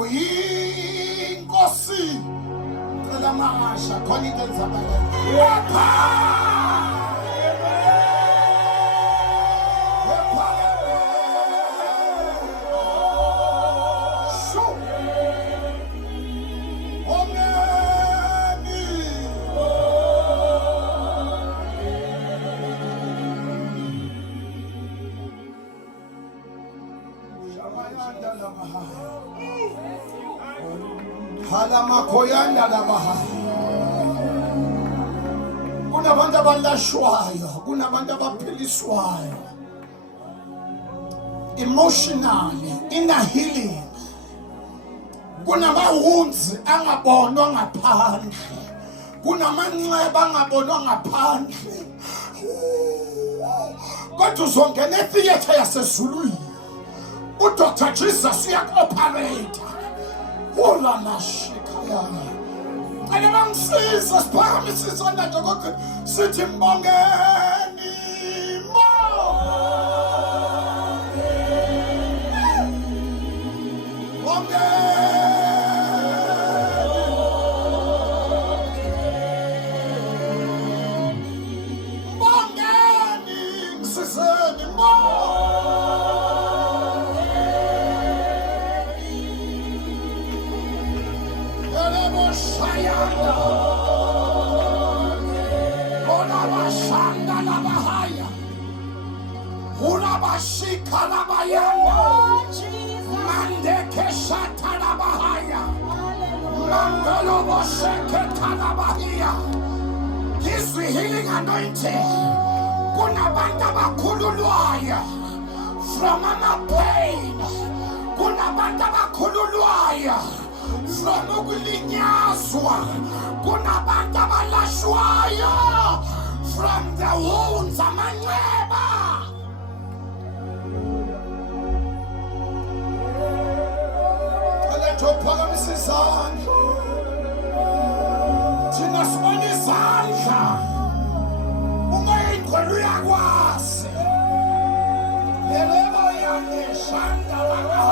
Uyinkosi cela mahasha khona into enzakalayo. Halamakoyanda labaha. Kunabantu abalashwayo, kunabantu abaphiliswayo. Emotionally, inner healing. Kunama-wounds angabonwa ngaphandle. Kunamanxeba angabonwa ngaphandle. Kodwa uzongena etheatre yasezulwini. UDr Jesus uyaku-operate. Ulamashikayana. And bangisiza siphakamise isandla nje kodwa sithi mbongeni This healing anointing. Kunabantu abakhululwayo from ama-pain. Kunabantu abakhululwayo from ukulinyazwa. Kunabantu abalashwayo from the wounds amanxeba. Phakamisa izandla. Thina sibona izandla. Umoya ingcwele uyakwazi. Lelebo yangeshanda laka.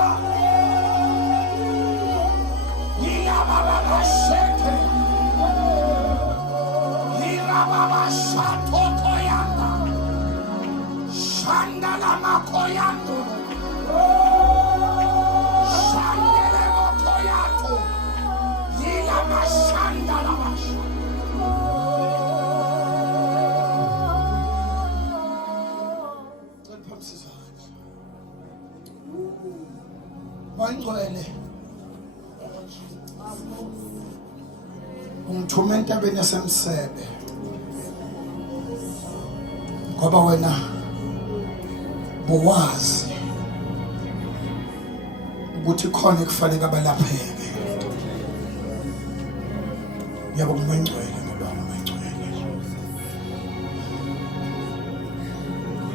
Yilababa sheke. Yilababa shatoko yanda. Shanda la makoyando. Wangcwele ungithume entabeni yasemsebe ngoba wena buwazi ukuthi khona ekufanele abalapheke. Yabo ngingcwele ngoba ngingcwele.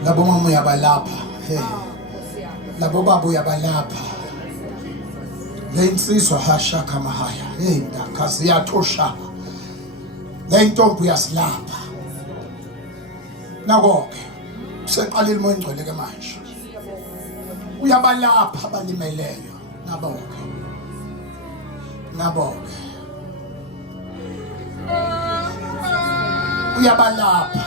Labo mama uyabalapha, labo baba uyabalapha. Lensizwa hashaka mahaya. Ndakazi yatosha. Lentombi yasilapha. Nako-ke seqalile umoya ingcwele ke manje. Uyabalapha abalimeleyo. Nabo-ke. Uyabalapha.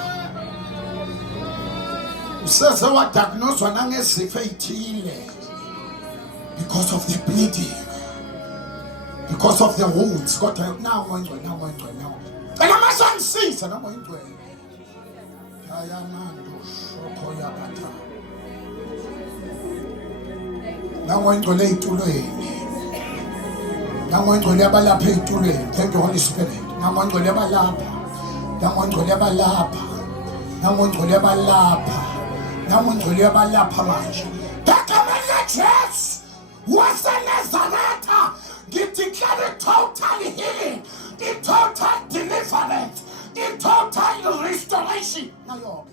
Useze wadiagnoswa nangesifo ezithile because of the bleeding. Because of the wounds. God, now I'm going. And I'm not saying, and I'm going to. Now I'm going to lay to lay. Now I'm going to never lap it to lay. Thank you, Holy Spirit. Now I'm going to never lap. Now I'm going to never lap. Now I'm going to never lap. Now I'm going to never lap. Take a minute, church. What's the Nazareth? Declare total healing, the total deliverance, the total restoration. Nayok.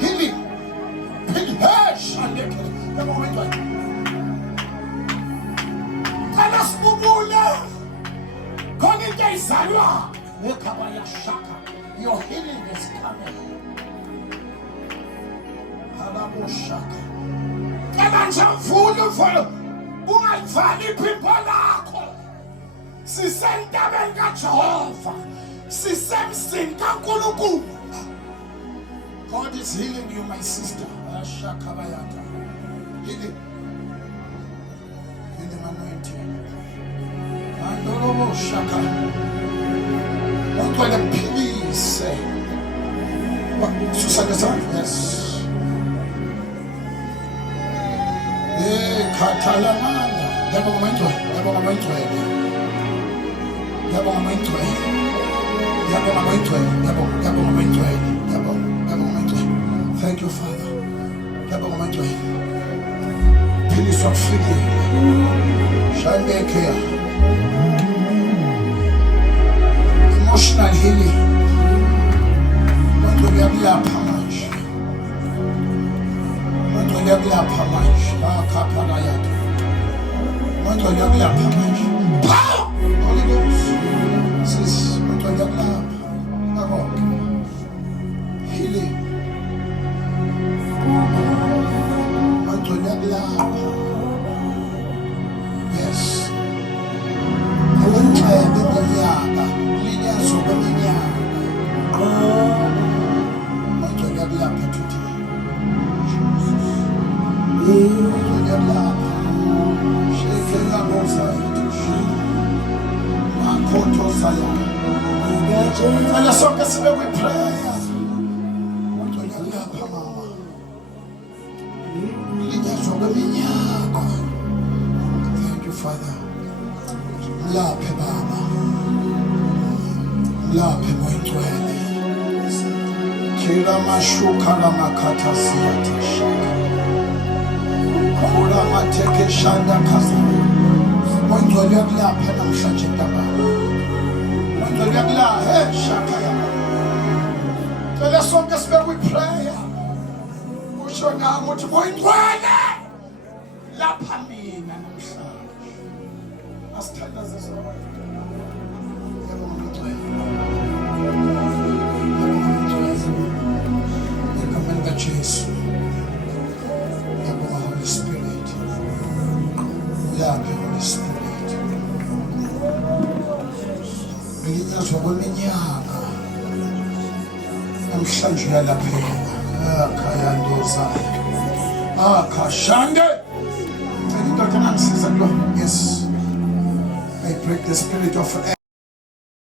Healing. Your healing is coming. God is healing you, my sister. Healing. Andolobo shaka. Ungcwele mphilise. Susana sana. Yes. Katalamanda. Yabo ngomengcwele. Yabo ngomengcwele. Yabo ngomengcwele. Yabo ngomengcwele. Yabo ngomengcwele. Yabo ngomengcwele. Thank you, Father. Yabo ngomengcwele. Philisa kufikile. Shine care. Emotional healing. Ngcwele yakulapha manje. Ngcwele yakulapha manje. Akaphala yakhe. Ngcwele yakulapha manje. Power! Holy Ghost. Sis, ngcwele yakulapha. Ngakho. Healing. Ngcwele yakulapha. Yes. Ngcwele yakulapha. Linyazo kweminyaka. Ngcwele yakulapha today. Thank you, Father. Laphe Baba. Laphe Moyitwele. Kila mashuka la makata siyata shaka. Kula mateke shanda kaza. Ngcwele yakulapha namhlanje Baba. Ngcwele yakulapha shaka ya. Cela sonke sibe kwiprayer. Usho nami uthi Moyitwele lapha mina namhlanje. Asithandaze sonke. Yebo Moyitwele. Egameni kaJesu. Holy Spirit. Laphe Holy Spirit. Ngilinyazwa kweminyaka. Namhlanje uyalapheka. Akhaya ndoza. Akhashande. Indoda engangisiza kulo. Yes. I break the spirit of